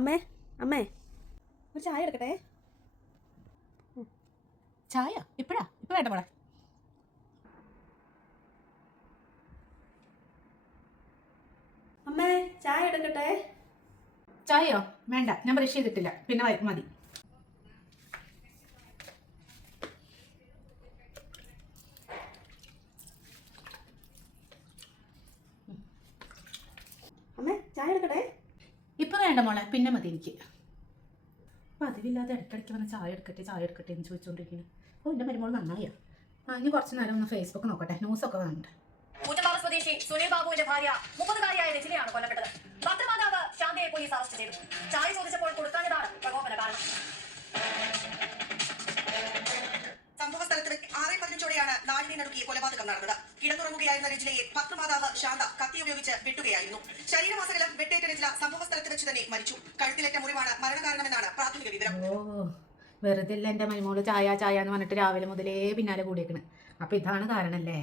അമ്മേ അമ്മേ ഒരു ചായ എടുക്കട്ടെ. ചായ ഇപ്പഴാ? ഇപ്പൊ വേണ്ട മോളെ. അമ്മേ ചായ എടുക്കട്ടെ. ചായയോ? വേണ്ട, ഞാൻ ബ്രഷ് ചെയ്തിട്ടില്ല, പിന്നെ മതി. അമ്മേ ചായ എടുക്കട്ടെ. ഇപ്പൊ വേണ്ട മോളെ, പിന്നെ മതി എനിക്ക്. പതിവില്ലാതെ ഇടയ്ക്കിടയ്ക്ക് വന്ന് ചായ എടുക്കട്ടെ എന്ന് ചോദിച്ചുകൊണ്ടിരിക്കുന്നു. ഓ, എൻ്റെ മരുമോൾ നന്നായിയാ. ഇനി കുറച്ച് നേരം ഒന്ന് ഫേസ്ബുക്ക് നോക്കട്ടെ, ന്യൂസൊക്കെ കാണണ്ട. കൂറ്റമ്പാറ സ്വദേശി സുനിൽ ബാബുവിന്റെ ഭാര്യ 30-കാരിയായ രചനയാണ് കൊല്ലപ്പെട്ടത്. പത്രമാതാവ് ശാന്തയെ പോലീസ് അറസ്റ്റ് ചെയ്തു. ചായ ചോദിച്ചപ്പോൾ കൊടുക്കാഞ്ഞതാണ് പ്രകോപന കാരണം. സംഭവ സ്ഥലത്ത് 6:15ഓടെയാണ് നാടിനെ നടുക്കിയ കൊലപാതകം നടന്നത്. കിടന്നുറങ്ങുകയായിരുന്ന രചനയെ പത്രമാതാവ് ശാന്ത കത്തി ഉപയോഗിച്ച് വെട്ടുകയായിരുന്നു. ശരീരമാസകലം വെട്ടേറ്റ രചന സംഭവ സ്ഥലത്ത് വെച്ച് തന്നെ മരിച്ചു. കഴുത്തിലേറ്റ മുറിവാണ് മരണകാരണമെന്നാണ് പ്രാഥമിക വിവരം. വെറുതെ ഇല്ല എൻ്റെ മരുമോള് ചായ എന്ന് പറഞ്ഞിട്ട് രാവിലെ മുതലേ പിന്നാലെ കൂടിയേക്കണ്. അപ്പൊ ഇതാണ് കാരണല്ലേ?